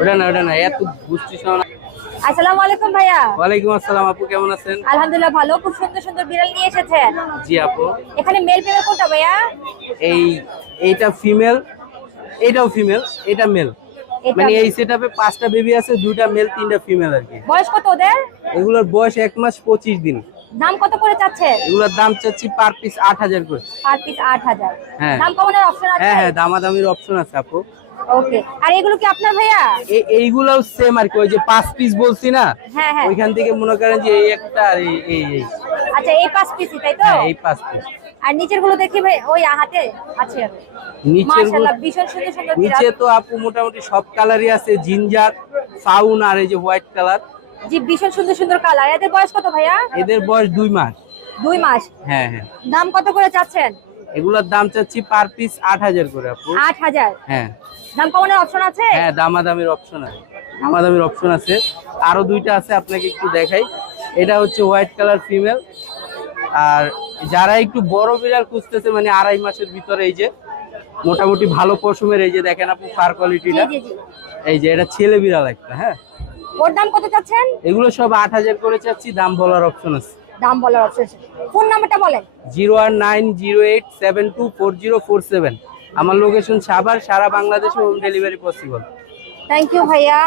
ওটা না ওটা না এত বুঝছিস না। আসসালামু আলাইকুম ভাইয়া। ওয়ালাইকুম আসসালাম আপু কেমন আছেন? আলহামদুলিল্লাহ ভালো খুব সুন্দর সুন্দর বিড়াল নিয়ে এসেছেন। জি আপু। এখানে মেল ফিমেল কোনটা ভাইয়া? এই এইটা ফিমেল এটাও ফিমেল এটা মেল মানে এই সেটআপে পাঁচটা বেবি আছে দুইটা মেল তিনটা ফিমেল আর কি। বয়স কত ওদের? এগুলোর বয়স এক মাস পঁচিশ দিন। দাম কত করে চাচ্ছেন এগুলোর দাম চাচ্ছি পার পিস আট হাজার করে। পার পিস আট হাজার। হ্যাঁ। দাম কমানোর অপশন আছে? হ্যাঁ হ্যাঁ দামাদামির অপশন আছে আপু। ওকে। আর এগুলো কি আপনার ভাইয়া? এই এইগুলোও সেম আর কি ওই যে পাঁচ পিস বলছি না? হ্যাঁ হ্যাঁ। ওইখান থেকে মনে করেন যে এই একটা আর এই এই আচ্ছা এই পাঁচ পিসই তাই তো? হ্যাঁ এই পাঁচ পিস আর নিচেরগুলো দেখি ভাই ওই হাতে আছে। নিচের ভীষণ সুন্দর সুন্দর নিচে তো আপু মোটামুটি সব কালারই আছে জিঞ্জার ফাউন আর এই যে হোয়াইট কালার জি ভীষণ সুন্দর সুন্দর কালার এদের বয়স কত ভাইয়া? এদের বয়স দুই মাস। দুই মাস। হ্যাঁ হ্যাঁ। দাম কত করে চাচ্ছেন? এগুলোর দাম চাচ্ছি পার পিস আট হাজার করে আপু। আট হাজার? হ্যাঁ। দাম কমানোর অপশন আছে? হ্যাঁ দামাদামির অপশন আছে। দামাদামির অপশন আছে। আরও দুইটা আছে আপনাকে একটু দেখাই। এটা হচ্ছে হোয়াইট কালার ফিমেল আর যারা একটু বড় বিড়াল খুঁজতেছে মানে আড়াই মাসের ভিতরে এই যে মোটামুটি ভালো পশমের এই যে দেখেন আপু ফার কোয়ালিটিটা এই যে এটা ছেলে বিড়াল একটা হ্যাঁ। ওর দাম কত চাচ্ছেন? এগুলো সব আট হাজার করে চাচ্ছি দাম বলার অপশন আছে। দাম বলার অপশন ফোন নাম্বারটা বলেন। Zero one nine zero eight seven two four zero four seven. আমার লোকেশন সাভার সারা বাংলাদেশে home delivery possible thank you ভাইয়া।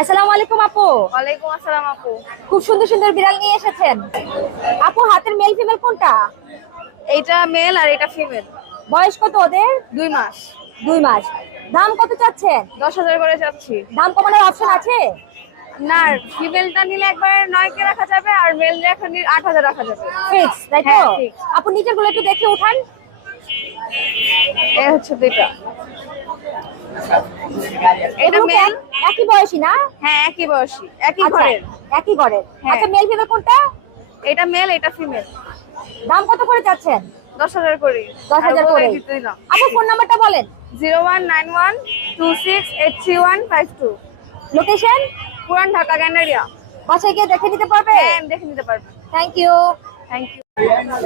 আসসালামু আলাইকুম আপু। ওয়ালাইকুম আসসালাম আপু। খুব সুন্দর সুন্দর বিড়াল নিয়ে এসেছেন। আপু হাতের মেল ফিমেল কোনটা? এইটা মেল আর এটা ফিমেল বয়স কত ওদের? দুই মাস। দুই মাস। দাম কত চাচ্ছেন? দশ হাজার করে চাচ্ছি। দাম কমানোর অপশন আছে? না ফিমেলটা নিলে একবার নয় কে রাখা যাবে আর মেল এখন আট হাজার রাখা যাবে। ফিক্স তাই তো? হ্যাঁ। আপু নিচেরগুলো একটু দেখে উঠান। এ হচ্ছে দুইটা। এটা মেল একই বয়সী না? হ্যাঁ একই বয়সী একই আচ্ছা, ঘরের। একই ঘরের। হ্যাঁ। আচ্ছা মেল ফিমেল কোনটা? এটা মেল এটা ফিমেল দাম কত করে চাচ্ছেন? দশ হাজার করে। দশ হাজার করে। আপু ফোন নাম্বারটা বলেন। Zero one nine one two six eight three one five two. Location পুরান ঢাকা গ্যান্ডারিয়া বাসায় গিয়ে দেখে নিতে পারবে? হ্যাঁ দেখে নিতে পারবে। থ্যাংক ইউ থ্যাংক ইউ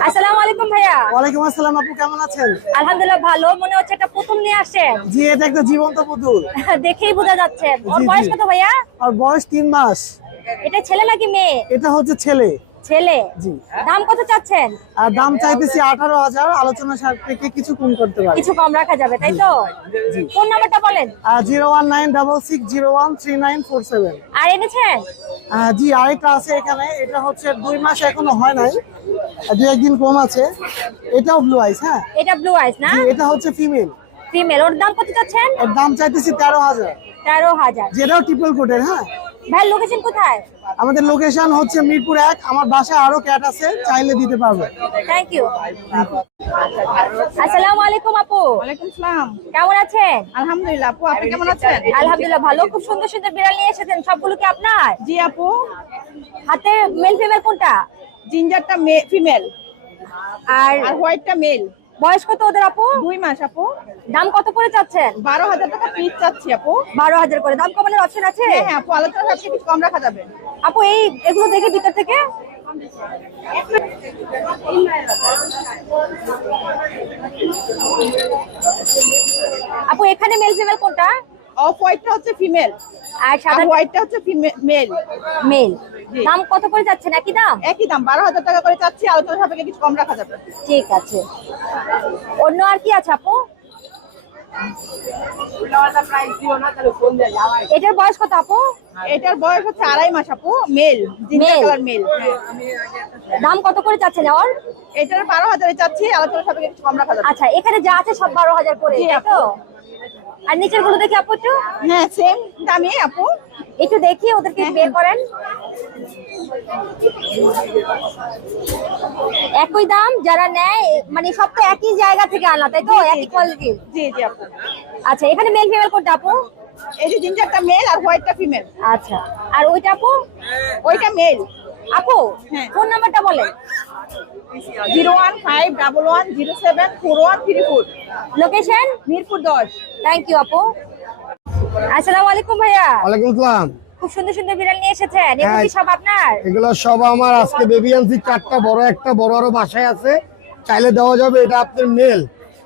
আসসালামু আলাইকুম ভাইয়া। ওয়ালাইকুম আসসালাম আপু কেমন আছেন? আলহামদুলিল্লাহ ভালো মনে হচ্ছে একটা পুতুল নিয়ে আসছেন জি এটা একটা জীবন্ত পুতুল। দেখেই বোঝা যাচ্ছে। ওর বয়স কত ভাইয়া? আর বয়স তিন মাস। এটা ছেলে নাকি মেয়ে? এটা হচ্ছে ছেলে। ছেলে? জি। দাম কত চাচ্ছেন? দাম চাইতেছি আঠারো হাজার। আলোচনা সাপেক্ষে কিছু কম করতে পারি। কিছু কম রাখা যাবে তাই তো? ফোন নাম্বারটা বলেন। Zero one nine double six zero one three nine four seven. আর এনেছেন? জি আরেকটা আছে এখানে। এটা হচ্ছে দুই মাস এখনও হয় নাই। দু একদিন কম আছে। এটাও ব্লু আইস হ্যাঁ? এটা ব্লু আইস না? এটা হচ্ছে ফিমেল ফিমেল ওর দাম কত চাচ্ছেন? এর দাম চাইতেছি তেরো হাজার। তেরো হাজার। যেটাও ট্রিপল কোটের হ্যাঁ? ভাই লোকেশন কোথায়? আমাদের লোকেশন হচ্ছে মিরপুর এক আমার বাসায় আরও ক্যাট আছে চাইলে দিতে পারবে। থ্যাংক ইউ আসসালামু আলাইকুম আপু। ওয়ালাইকুম সালাম। কেমন আছেন? আলহামদুলিল্লাহ আপু আপনি কেমন আছেন? আলহামদুলিল্লাহ ভালো। খুব সুন্দর সুন্দর বিড়াল নিয়ে এসেছেন। সবগুলো কি আপনার? জি আপু। হাতে মেল ফিমেল কোনটা? জিঞ্জারটা ফিমেল আর আর হোয়াইটটা মেল বয়স কত ওদের আপু? দুই মাস আপু। দাম কত করে চাচ্ছেন? বারো হাজার টাকা পিস চাচ্ছি আপু। বারো হাজার করে। দাম কমানোর অপশন আছে? হ্যাঁ হ্যাঁ আপু আলোচনা কিছু কম রাখা যাবে। আপু এই এগুলো দেখে ভিতর থেকে? আপু এখানে মেল ফিমেল কোনটা? অফ হোয়াইটটা হচ্ছে ফিমেল আর সাদা হোয়াইটটা হচ্ছে মেল মেল। দাম কত করে যাচ্ছেন? একই দাম? একই দাম বারো হাজার টাকা করে চাচ্ছি আলোচনা সাপেক্ষে কিছু কম রাখা যাবে। ঠিক আছে। অন্য আর কি আছে আপু? এটার বয়স কত আপু? এটার বয়স হচ্ছে আড়াই মাস আপু মেল? কালার মেল দাম কত করে চাচ্ছেন ওর এটার বারো হাজারে চাচ্ছি আলোচনা সাপেক্ষে কিছু কম রাখা যাবে। আচ্ছা এখানে যা আছে সব বারো হাজার করে তো? আর নিচেরগুলো দেখি আপু একটু? হ্যাঁ সেম দামি আপু। একটু দেখি ওদেরকে হ্যাঁ, বের করেন। একই দাম যারা নেয় মানে সব তো একই জায়গা থেকে আনা তাই তো? একই কোয়ালিটির জি জি আপু। আচ্ছা এখানে মেল ফিমেল কোনটা আপু? এই যে জিঞ্জারটা মেল আর হোয়াইটটা ফিমেল আচ্ছা আর ওইটা আপু? ওইটা মেল আপু হ্যাঁ। ফোন নাম্বারটা বলেন। Zero one five double one zero seven four one three four. Location Mirpur দশ। থ্যাংক ইউ আপু। আসসালামু আলাইকুম ভাইয়া। ওয়ালাইকুম আসসালাম। খুব সুন্দর সুন্দর বিড়াল নিয়ে এসেছেন। এগুলো কি হ্যাঁ। সব আপনার? এগুলো সব আমার। আজকে বেবি আনছি চারটা বড় একটা বড় আরও বাসায় আছে। চাইলে দেওয়া যাবে এটা আপনার মেল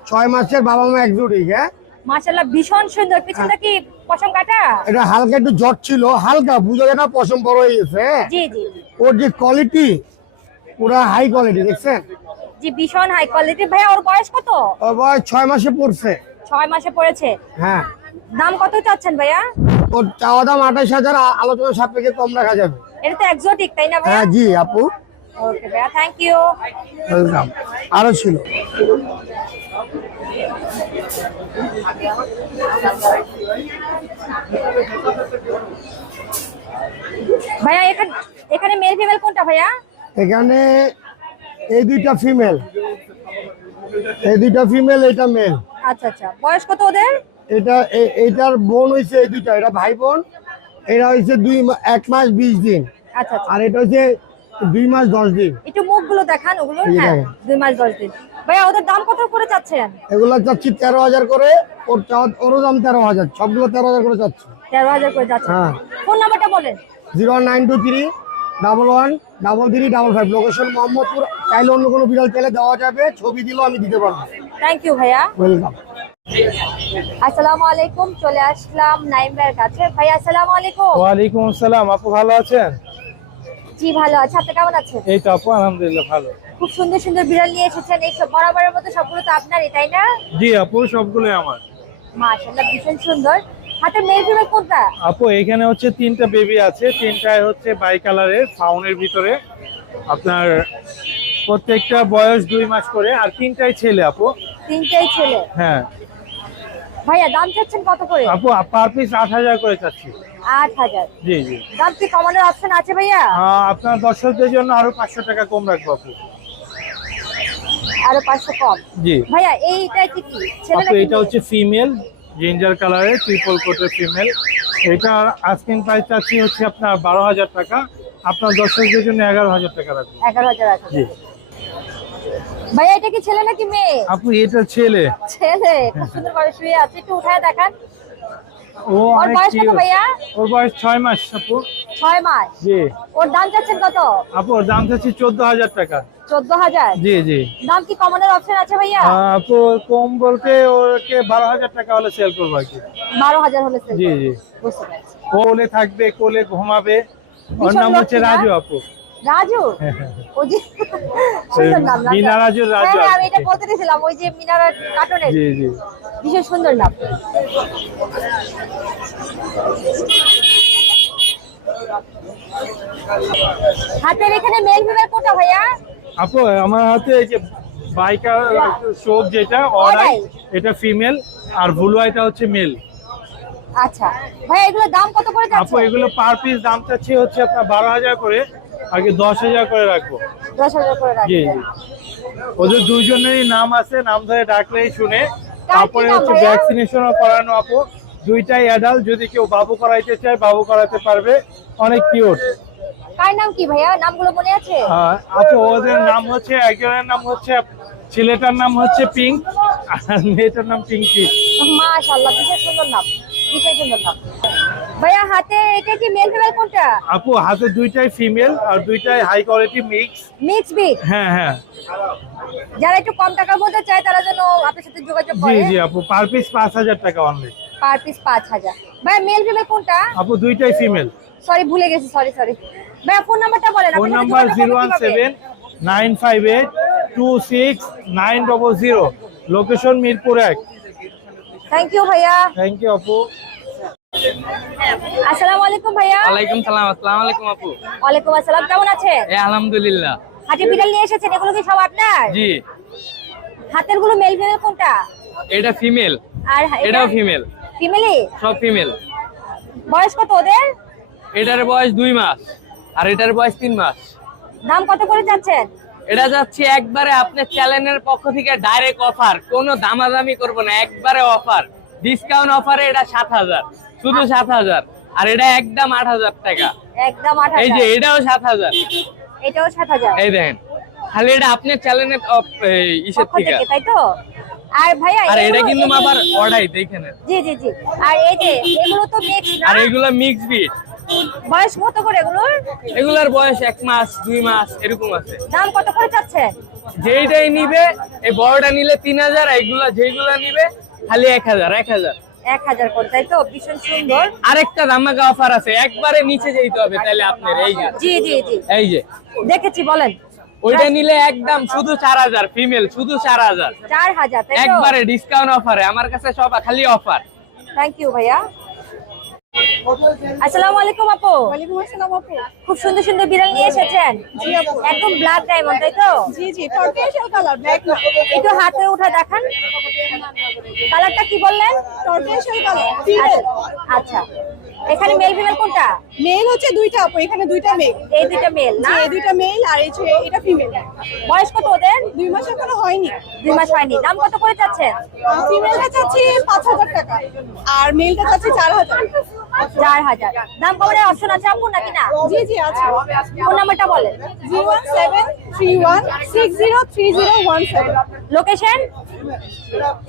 ছয় মাসের বাবা মা একজুটি হ্যাঁ? মাশাআল্লাহ ভীষণ সুন্দর। পিছনটা কি পশম কাটা? এটা হালকা একটু জ্বর ছিল হালকা বুঝা যায় না পশম বড় হয়ে গেছে। হ্যাঁ? জি জি। ওর যে কোয়ালিটি পুরা হাই কোয়ালিটি দেখছেন? জি ভীষণ হাই কোয়ালিটি ভাইয়া ওর বয়স কত? ওর বয়স ছয় মাসে পড়ছে। ছয় মাসে পড়েছে। হ্যাঁ। দাম কত চাচ্ছেন ভাইয়া? ওর চাওয়া দাম আঠাশ হাজার আ- আলোচনা সাপেক্ষে কম রাখা যাবে। এটা তো এক্সোটিক তাই না ভাইয়া? হ্যাঁ জি আপু। ওকে ভাইয়া থ্যাংক ইউ ওয়েলকাম আরও ছিল। ভাইয়া এখানে এখানে মেল ফিমেল কোনটা ভাইয়া? এখানে এই দুইটা ফিমেল এই দুইটা ফিমেল এটা মেল আচ্ছা আচ্ছা। বয়স কত ওদের? এটা এ- এইটার বোন হয়েছে এই দুইটা এটা ভাই বোন। এটা হয়েছে দুই এক মাস বিশ দিন। আচ্ছা আচ্ছা। আর এটা হচ্ছে দুই মাস দশ দিন। একটু মুখগুলো দেখান ওগুলো। হ্যাঁ দুই মাস দশ দিন। ভাইয়া ওদের দাম কত করে চাচ্ছেন? এগুলো চাচ্ছি তেরো হাজার করে। ওর ওরও দাম তেরো হাজার। সবগুলো তেরো হাজার করে চাচ্ছি। তেরো হাজার করে যাচ্ছে হ্যাঁ। ফোন নাম্বারটা বলেন। Zero nine two three double one double three double five location Mohammadpur চাইলে অন্য কোনো বিড়াল চাইলে দেওয়া যাবে ছবি দিলেও আমি দিতে পারব। থ্যাংক ইউ ভাইয়া। ওয়েলকাম আসসালামু আলাইকুম চলে আসলাম নাইম ভাইয়ের কাছে। ভাই আসসালামু আলাইকুম। ওয়ালাইকুম আসসালাম আপু ভালো আছেন? জি ভালো আছে। আপনি কেমন আছেন? এই তো আপু আলহামদুলিল্লাহ ভালো। খুব সুন্দর সুন্দর বিড়াল নিয়ে এসেছেন। এই সব বরাবরের মতো সবগুলো তো আপনারই তাই না? জি আপু সবগুলোই আমার। মাশাআল্লাহ ভীষণ সুন্দর। হাতে ফিমেল কোনটা? আপু এখানে হচ্ছে তিনটা বেবি আছে। তিনটায় হচ্ছে বাই কালারের ফাউনের ভিতরে। আপনার প্রত্যেকটা বয়স দুই মাস করে। আর তিনটাই ছেলে আপু। তিনটেই ছেলে। হ্যাঁ। ভাইয়া দাম চাচ্ছেন কত করে? আপু পার পিস আট হাজার করে চাচ্ছি। আট হাজার। জি জি। দাম কি কমানোর অপশন আছে ভাইয়া? আপনার দর্শকদের জন্য আরও পাঁচশো টাকা কম রাখব আপু। আরও পাঁচশো কম। জি। ভাইয়া এইটা কি ছেলে আপু এটা হচ্ছে ফিমেল জিঞ্জার কালারের ট্রিপল কোটের ফিমেল এটা আস্কিং প্রাইস চাচ্ছি হচ্ছে আপনার বারো হাজার টাকা। আপনার দর্শকদের জন্য এগারো হাজার টাকা রাখব। এগারো হাজার জি। ভাইয়া এটা কি ছেলে নাকি মেয়ে? আপু এটা ছেলে। ছেলে খুব সুন্দর ভাবে শুয়ে আছে। একটু উঠায় দেখান। ও ওর বয়স কত ভাইয়া? ওর বয়স ছয় মাস আপু। ছয় মাস। জি। ওর দাম চাচ্ছেন কত? আপু ওর দাম চাচ্ছি চোদ্দ হাজার টাকা। চোদ্দ হাজার? জি জি। দাম কি কমানোর অপশন আছে ভাইয়া? আপু কম বলতে ওকে বারো হাজার টাকা হলে সেল করব আর কি। বারো হাজার হলে sell জি জি। বুঝতে পারছি। কোলে থাকবে কোলে ঘুমাবে। ওর নাম হচ্ছে রাজু আপু। রাজু? ও যে সুন্দর নাম রাজু। মিনা রাজুর রাজু হ্যাঁ, হ্যাঁ, আমি এটা বলতে দিয়েছিলাম ওই যে মিনারা কার্টুনের জি জি। ভীষণ সুন্দর নাম। হাতের এখানে মেল ফিমেল কোনটা ভাইয়া? আপু আমার হাতে এই যে বাইকার শোক যেটা। অরাই এটা ফিমেল আর ব্লু আইটা হচ্ছে মেল। আচ্ছা। ভাইয়া এগুলোর দাম কত করে যাচ্ছে? আপু এগুলো পার পিস দাম চাচ্ছি হচ্ছে আপনার বারো হাজার করে আগে দশ হাজার করে রাখব। দশ হাজার করে জি জি। ওদের দুইজনেরই নাম আছে নাম ধরে ডাকলেই শুনে তারপরে হচ্ছে? ভ্যাকসিনেশনও করানো আপু। দুইটাই অ্যাডাল্ট যদি কেউ বাবু করাইতে চায় বাবু করাতে পারবে। অনেক কিউট কার নাম কি ভাইয়া? নামগুলো মনে আছে? আপু ওদের নাম হচ্ছে একজনের নাম হচ্ছে ছেলেটার নাম হচ্ছে পিঙ্ক আর মেয়েটার নাম পিঙ্কি। মাশাআল্লাহ বিশেষ সুন্দর নাম বিশেষ সুন্দর নাম। ভাইয়া হাতে এটা কি মেল ফিমেল কোনটা? আপু হাতে দুইটাই ফিমেল আর দুইটাই high quality mix mix bit হ্যাঁ হ্যাঁ। যারা একটু কম টাকার মধ্যে চায় তারা যেন আপনার সাথে যোগাযোগ জি করে। জি আপু পার পিস পাঁচ হাজার টাকা অনলি পার পিস পাঁচ হাজার। ভাইয়া মেল ফিমেল কোনটা? আপু দুইটাই ফিমেল সরি ভুলে গেছি সরি সরি ভাইয়া ফোন নাম্বারটা বলেন phone number zero one seven nine five eight two six nine double zero location Mirpur এক। থ্যাংক ইউ ভাইয়া। থ্যাংক ইউ আপু। আসসালামু আলাইকুম ভাইয়া। ওয়ালাইকুম সালাম আসসালামু আলাইকুম আপু। ওয়ালাইকুম আসসালাম কেমন আছেন? আলহামদুলিল্লাহ। বিড়াল নিয়ে এসেছেন এগুলো কি সব আপনার? জি। হাতেরগুলো মেল ফিমেল কোনটা? এটা ফিমেল আর এটাও ফিমেল ফিমেলি সব ফিমেল বয়স কত ওদের? এটার বয়স দুই মাস আর এটার বয়স তিন মাস। দাম কত করে যাচ্ছেন? এটা যাচ্ছে একবারে আপনার চ্যানেলের পক্ষ থেকে ডাইরেক্ট অফার কোনো দামাদামি করব না একবারে অফার ডিসকাউন্ট অফারে এটা সাত হাজার। শুধু সাত হাজার। আর এটা একদম আট হাজার টাকা। একদম আট এই যে এটাও সাত হাজার। এটাও সাত হাজার। এই দেখেন। খালি এটা আপনার চ্যানেলের ইসের থেকে। তাই তো? আর ভাইয়া আর এটা কিন্তু আবার অর্ডাই দেখেন জি জি জি। আর এই যে এগুলো তো মিক্স না? আর এগুলো মিক্স বিট বয়স কত করে এগুলোর? এগুলার বয়স এক মাস দুই মাস এরকম আছে। দাম কত করে যেইটাই নিবে এই বড়টা নিলে তিন হাজার এগুলা যেইগুলা নিবে খালি এক হাজার এক হাজার। এক হাজার করে তাই তো? ভীষণ সুন্দর। আরেকটা ধামাকা অফার আছে একবারে নিচে যেতে হবে তাহলে আপনার এই যে। জি জি জি। এই যে। দেখেছি বলেন। ওইটা নিলে একদম শুধু চার হাজার ফিমেল শুধু চার হাজার। চার হাজার একবারে ডিসকাউন্ট অফারে আমার কাছে সব খালি অফার থ্যাংক ইউ ভাইয়া। আসসালামু আলাইকুম আপু। ওয়ালাইকুম আসসালাম আপু। খুব সুন্দর সুন্দর বিড়াল নিয়ে এসেছেন। জি আপু। একদম ব্ল্যাক ডায়মন্ড তাই তো? জি জি টর্কেশিয়াল কালার ব্ল্যাক না। একটু হাতে উঠে দেখান। কালারটা কি বললেন? টর্কেশিয়াল কালার আচ্ছা আচ্ছা। এখানে মেল ফিমেল কোনটা? মেল হচ্ছে দুইটা আপু এখানে দুইটা মেল এই দুইটা মেল না? এই দুইটা মেল আর এই যে এটা ফিমেল বয়স কত ওদের? দুই মাস এখনও হয়নি। দুই মাস হয়নি। দাম কত করে চাচ্ছেন? ফিমেলটা চাচ্ছি পাঁচ হাজার টাকা। আর মেলটা চাচ্ছি চার হাজার। চার হাজার। দাম কমানোর অপশন আছে আপু নাকি না? জি জি আছে। ফোন নাম্বারটা বলেন। Zero one seven three one six zero three zero one seven. Location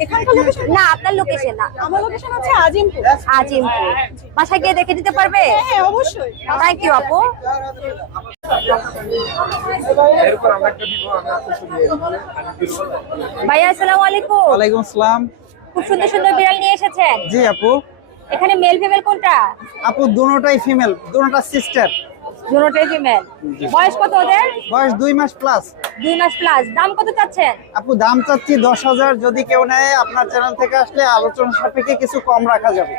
এখানকার লোকেশন না আপনার লোকেশন না। আমার লোকেশন হচ্ছে আজিমপুর। আজিমপুর। বাসায় গিয়ে দেখে দিতে পারবে? হ্যাঁ হ্যাঁ অবশ্যই। থ্যাংক ইউ আপু। ভাইয়া আসসালামু আলাইকুম। ওয়ালাইকুম আসসালাম। খুব সুন্দর সুন্দর বিড়াল নিয়ে এসেছেন। জি আপু। এখানে মেল ফিমেল কোনটা? আপু দুটোটাই ফিমেল দুটোটা সিস্টার দুটোটাই ফিমেল বয়স কত ওদের? বয়স দুই মাস প্লাস দুই মাস প্লাস দাম কত চাচ্ছেন? আপু দাম চাচ্ছি দশ হাজার। যদি কেউ নেয় আপনার চ্যানেল থেকে আসলে আলোচনা সাপেক্ষে কিছু কম রাখা যাবে।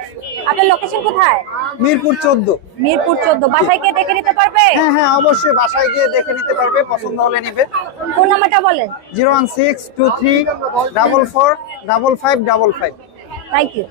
আপনার লোকেশন কোথায়? মিরপুর চোদ্দ। মিরপুর চোদ্দ। বাসায় গিয়ে দেখে নিতে পারবে? হ্যাঁ হ্যাঁ অবশ্যই বাসায় গিয়ে দেখে নিতে পারবে। পছন্দ হলে নেবে। ফোন নাম্বারটা বলেন। Zero one six two three double four double five double five. Thank you